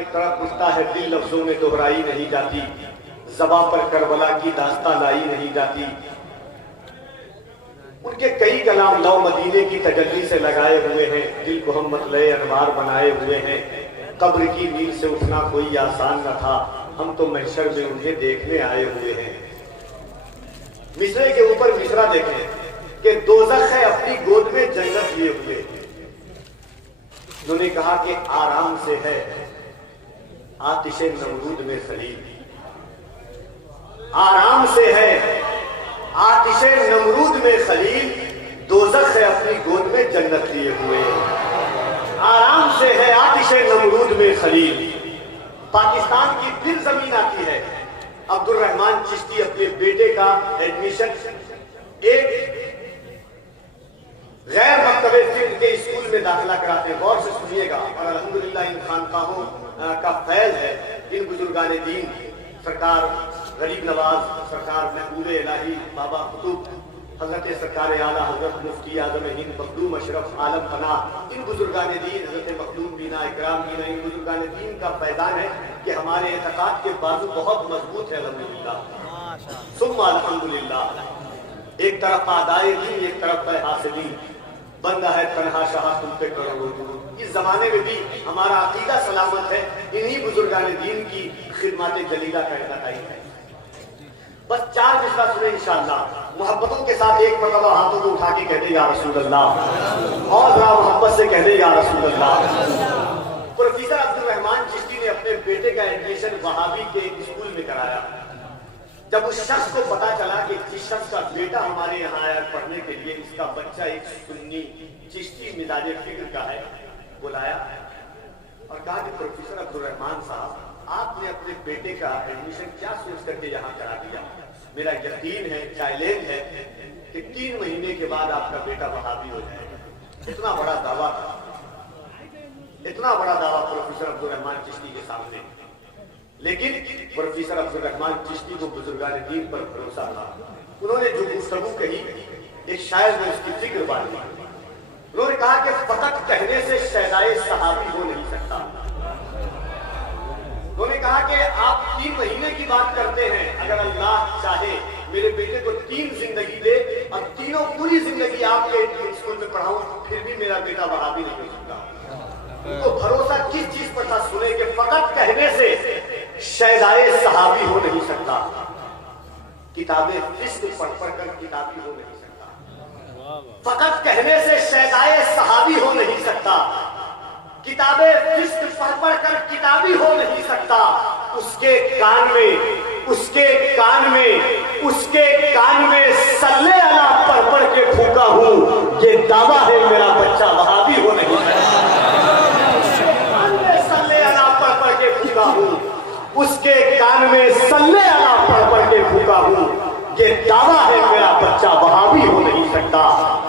एक तरफ पूछता है दिल लफ्जों में दोहराई नहीं जाती, ज़बां पर करबला की दास्तां लाई नहीं जाती। उनके कई कलाम लौ मदीने की तजल्ली से लगाए हुए हैं, दिल को हम मतले अनवार बनाए हुए हैं। कब्र की नींद से उठना कोई आसान न था, हम तो महशर में उन्हें देखने आए हुए हैं। मिसरे के ऊपर मिसरा देखें कि दोज़ख है अपनी गोद में जन्नत लिए हुए। उन्होंने कहा कि आराम से है आतिशे नमरूद में खलील, आराम से है आतिशे नमरूद में खलील, दोज़ख है अपनी गोद में जन्नत लिए हुए। आराम से है आतिशे नमरूद में खलील। पाकिस्तान की फिर जमीन आती है। अब्दुल रहमान चिश्ती अपने बेटे का एडमिशन एक गैर मकतबे फिक्र के स्कूल में दाखिला कराते हैं। गौर से सुनिएगा। और अल्हम्दुलिल्लाह इन खानकाहों का फैज़ है। इन बुजुर्गाने दीन सरकार गरीब नवाज, सरकार महबूब इलाही बाबा कुतुब, हजरत सरकार आला हजरत मुफ्ती आज़म हिंद मखदूम अशरफ आलम फना, इन बुजुर्गाने दीन हजरत मखदूम बीना इकराम बीना, इन बुजुर्गाने दीन का फैज़ान है कि हमारे एतकाद के बाजू बहुत मजबूत है अल्हम्दुलिल्लाह सुम्मा अल्हम्दुलिल्लाह। एक तरफ आदाए दीन, एक तरफ है हासिदीन, बंदा है तन्हा शाह तुम पे करोड़ों दुरूद। इस जमाने में भी हमारा अकीदा सलामत है, इन्हीं बुजुर्गाने दीन की खिदमत जलीला करना चाहिए। बस चार मिसरा सुने इंशाअल्लाह। मोहब्बतों के साथ एक मरतबा हाथों को उठा के कहते या रसूल अल्लाह, और जरा मोहब्बत से कहते या रसूल अल्लाह। प्रोफेसर अब्दुल रहमान चिश्ती ने अपने बेटे का एडमिशन वहाबी के स्कूल में कराया। जब उस शख्स को पता चला कि जिस शख्स का बेटा हमारे यहाँ आया पढ़ने के लिए, इसका बच्चा एक सुन्नी चिश्ती मिजाज फिक्र का है, बुलाया और कहा कि प्रोफेसर अब्दुल रहमान साहब, आपने अपने बेटे का एडमिशन क्या सोच करके यहाँ करा दिया? मेरा यकीन है, चैलेंज है कि 3 महीने के बाद आपका बेटा वहाबी हो जाएगा। इतना बड़ा दावा था, इतना बड़ा दावा प्रोफेसर अब्दुल रहमान चिश्ती के सामने। लेकिन प्रोफेसर अब्दुल रहमान चिश्ती को बुजुर्गाने दीन पर भरोसा था। उन्होंने जो गुफ्तगू कही, एक शायर ने उसकी जिक्र बांधी। उन्होंने कहा कि फकत कहने से शहदाए सहाबी हो नहीं सकता। उन्होंने कहा कि आप 3 महीने की बात करते हैं, अगर अल्लाह चाहे मेरे बेटे को 3 जिंदगी दे और तीनों पूरी जिंदगी आपके स्कूल में पढ़ाऊं, फिर भी मेरा बेटा वहाबी नहीं हो सकता। उनको भरोसा किस चीज पर था? सुने कि फकत कहने से शहदाए सहाबी हो नहीं सकता, किताबें फिस्क पढ़ पढ़ कर किताबी हो नहीं सकता। फकत कहने से शहदाए सहाबी हो नहीं सकता, किताबें फिस्क पढ़ पढ़ कर किताबी हो नहीं सकता। उसके कान में, उसके कान में, उसके कान में सल्ले अला पढ़ पढ़ के फूका हूं, ये दावा है मेरा बच्चा वहाबी हो नहीं सकता। सल्ले अला पढ़ पढ़ के फूका हूं, उसके कान में सल्ले अला पढ़ पढ़ के फूका हूं, ये दावा है मेरा बच्चा वहाबी हो नहीं सकता।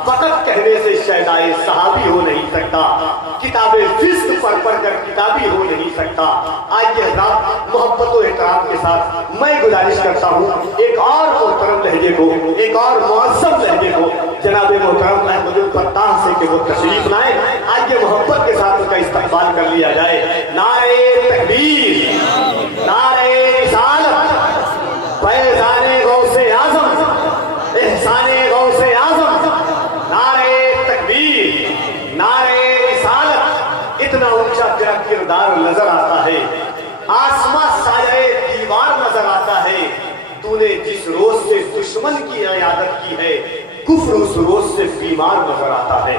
फकत कहने से शहदाए सहाबी हो नहीं सकता, किताबें फिस्क पढ़ पढ़ कर किताबी हो नहीं सकता। आइए हज़रात, मोहब्बत और एहतराम के साथ मैं गुजारिश करता हूँ एक और मोहतरम लहजे को, एक और मुअज़्ज़म लहजे को जनाब मोहतरम अहमदुल फत्ताह से कि वो तशरीफ लाए। आइए मोहब्बत के साथ उसका इस्तकबाल कर लिया जाए। नारे तकबीर, नारे रिसालत, फैज़ाने गौसे आज़म, एहसाने गौसे आज़म, नारे तकबीर, नारे रिसालत। इतना ऊंचा तेरा किरदार नजर आता है, आसमां साये दीवार नजर आता है। तूने जिस रोज से दुश्मन की इयादत की है, कुफ्र उस रोज से बीमार नजर आता है।